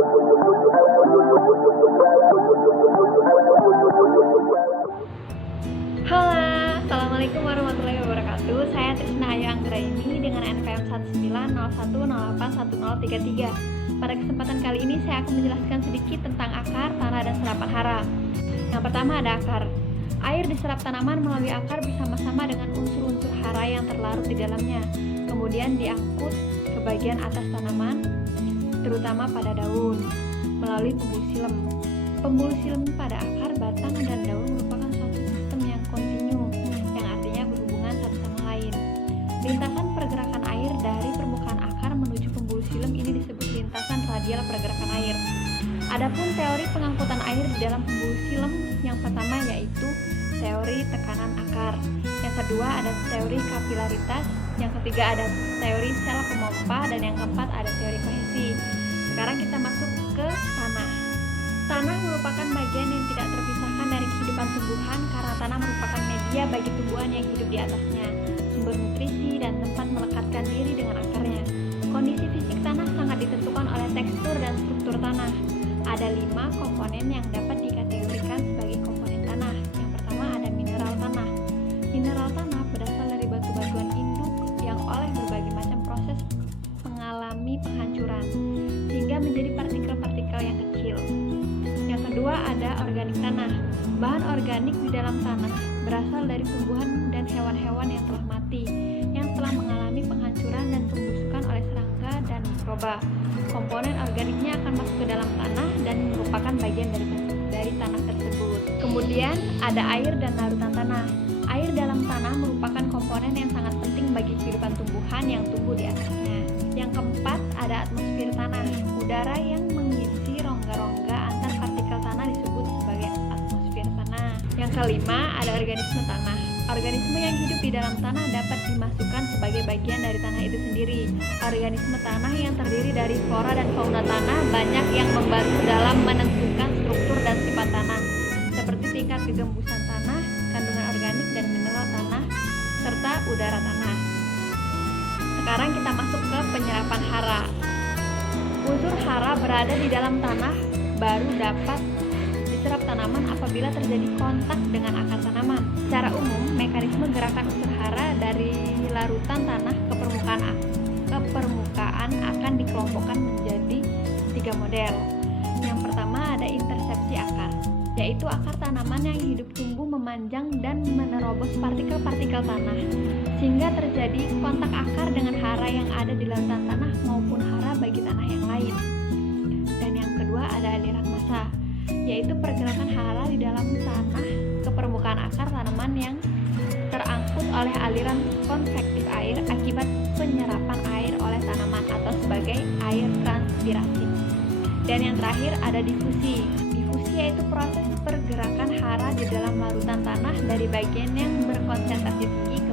Halo, Assalamualaikum warahmatullahi wabarakatuh. Saya Trisna Ayu Anggraini dengan NPM 19081081033. Pada kesempatan kali ini saya akan menjelaskan sedikit tentang akar, tanah, dan serapan hara. Yang pertama ada akar. Air diserap tanaman melalui akar bersama-sama dengan unsur-unsur hara yang terlarut di dalamnya. Kemudian diangkut ke bagian atas tanaman, terutama pada daun, melalui pembuluh silem. Pembuluh silem pada akar, batang, dan daun merupakan suatu sistem yang kontinu, yang artinya berhubungan satu sama lain. Lintasan pergerakan air dari permukaan akar menuju pembuluh silem ini disebut lintasan radial pergerakan air. Adapun teori pengangkutan air di dalam pembuluh silem, yang pertama yaitu teori tekanan akar, yang kedua ada teori kapilaritas, yang ketiga ada teori sel pemompa, dan yang keempat ada teori kohesi. Sekarang kita masuk ke tanah. Tanah merupakan bagian yang tidak terpisahkan dari kehidupan tumbuhan karena tanah merupakan media bagi tumbuhan yang hidup di atasnya, sumber nutrisi, dan tempat melekatkan diri dengan akarnya. Kondisi fisik tanah sangat ditentukan oleh tekstur dan struktur tanah. Ada 5 komponen yang dapat dikategorikan sebagai komponen tanah. Yang pertama ada mineral tanah. Mineral tanah berasal dari batu-batuan induk yang oleh berbagai macam proses mengalami penghancuran, sehingga menjadi partikel-partikel yang kecil. Yang kedua ada organik tanah. Bahan organik di dalam tanah berasal dari tumbuhan dan hewan-hewan yang telah mati, yang telah mengalami penghancuran dan pembusukan oleh serangga dan mikroba. Komponen organiknya akan masuk ke dalam tanah dan merupakan bagian dari tanah tersebut. Kemudian ada air dan larutan tanah. Air dalam tanah merupakan komponen yang sangat penting bagi kehidupan tumbuhan yang tumbuh di atasnya. Yang keempat ada atmosfer tanah. Udara yang mengisi rongga-rongga antar partikel tanah disebut sebagai atmosfer tanah. Yang kelima ada organisme tanah. Organisme yang hidup di dalam tanah dapat dimasukkan sebagai bagian dari tanah itu sendiri. Organisme tanah yang terdiri dari flora dan fauna tanah banyak yang membantu dalam menentukan struktur dan sifat tanah, seperti tingkat kegembusan tanah, kandungan organik dan mineral tanah, serta udara tanah. Sekarang kita masuk ke penyerapan hara. Unsur hara berada di dalam tanah baru dapat diserap tanaman apabila terjadi kontak dengan akar tanaman. Secara umum, mekanisme gerakan unsur hara dari larutan tanah ke permukaan akan dikelompokkan menjadi 3 model. Yang pertama ada intersepsi akar, yaitu akar tanaman yang hidup tumbuh memanjang dan menerobos partikel-partikel tanah, sehingga terjadi kontak akar dengan hara yang ada di larutan tanah maupun hara bagi tanah yang lain. Dan yang kedua ada aliran massa, yaitu pergerakan hara di dalam tanah ke permukaan akar tanaman yang terangkut oleh aliran konvektif air akibat penyerapan air oleh tanaman atau sebagai air transpirasi. Dan yang terakhir ada difusi. Difusi yaitu proses pergerakan hara di dalam larutan tanah dari bagian yang berkonsentrasi tinggi ke